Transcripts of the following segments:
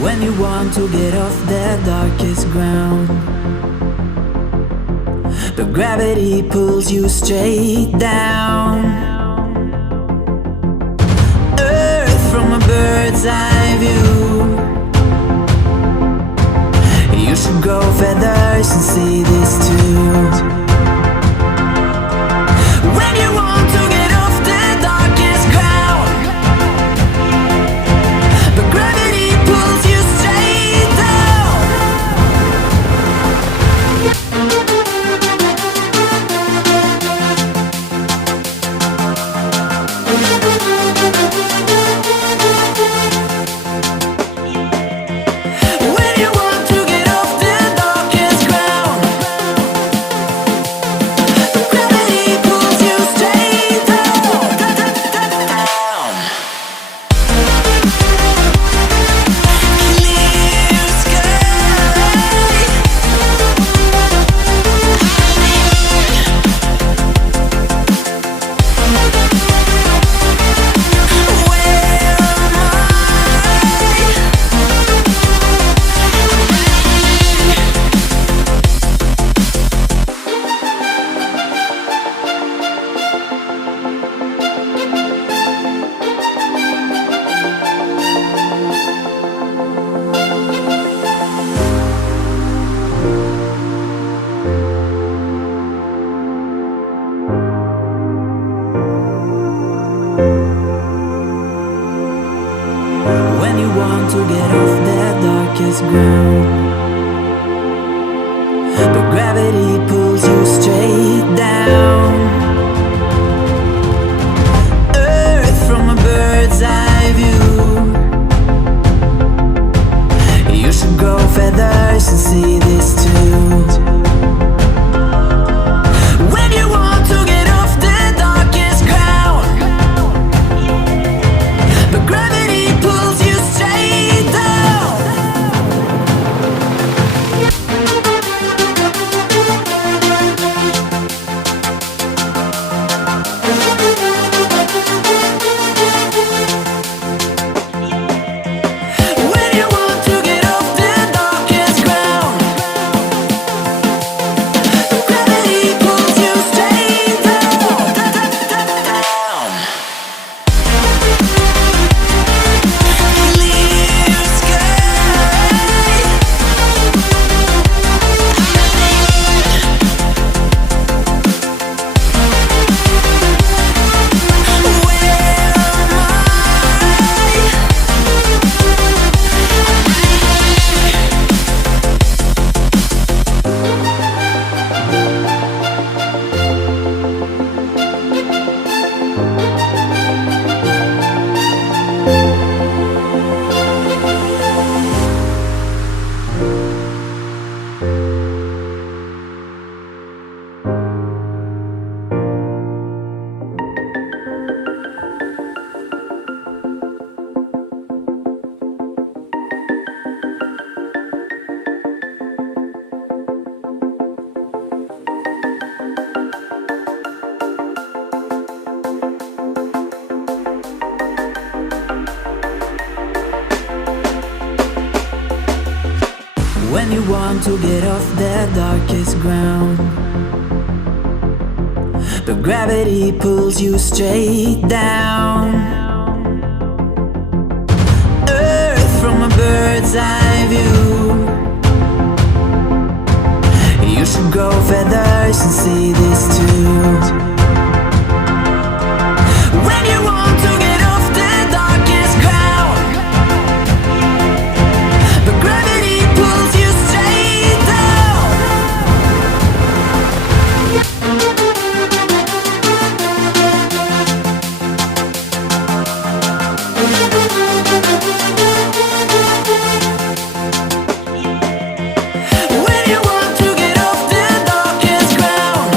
When you want to get off the darkest ground, but gravity pulls you straight down. Earth from a bird's eye view. You should grow feathers and see this too. When you want to get off the darkest ground, but gravity pulls you straight down. When you want to get off the darkest ground, but gravity pulls you straight down, down. Clear sky. When you want to get off the darkest ground, but gravity pulls you straight down. Earth from a bird's eye view. You should grow feathers and see this too. When you want to get off the darkest ground, but gravity pulls you straight down. When you want to get off the darkest ground, but gravity pulls you straight down, down. Clear sky. When you want to get off the darkest ground, but gravity pulls you straight down. Earth from a bird's eye view. You should grow feathers and see this too. When you want to get off the darkest ground, but gravity pulls you straight down. When you want to get off the darkest ground,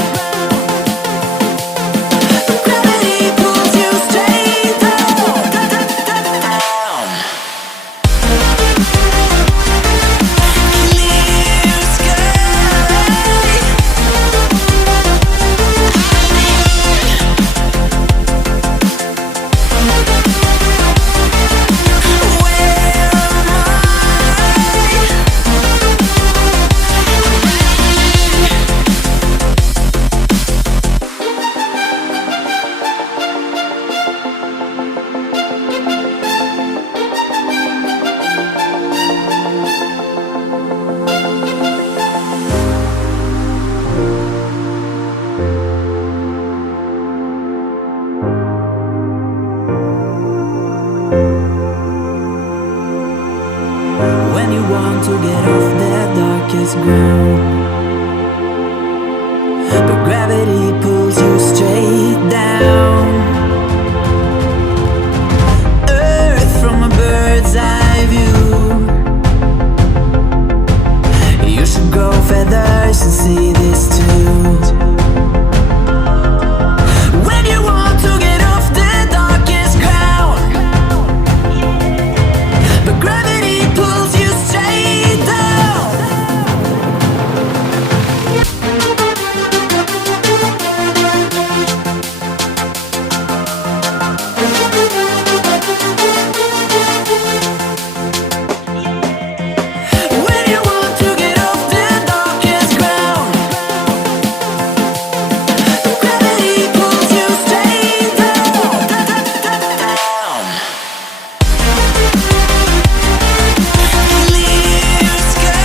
get off the darkest ground, but gravity pulls you straight down. Earth from a bird's eye view. You should grow feathers and see this too. When you want to get off the darkest ground, but gravity pulls you straight down. When you want to get off the darkest ground, gravity pulls you straight down. Clear sky.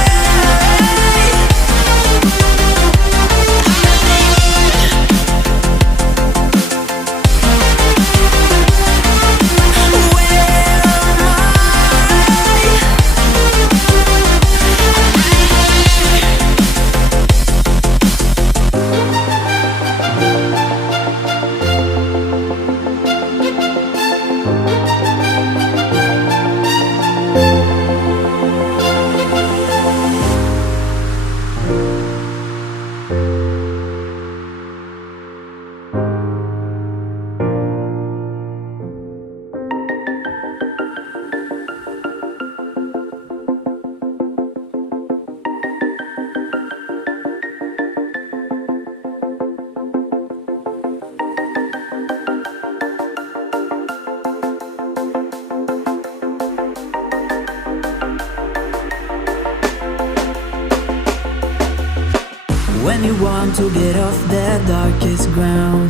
When you want to get off the darkest ground,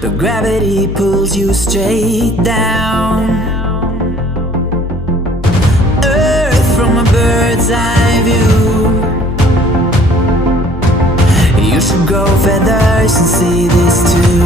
but gravity pulls you straight down. Earth from a bird's eye view. You should grow feathers and see this too.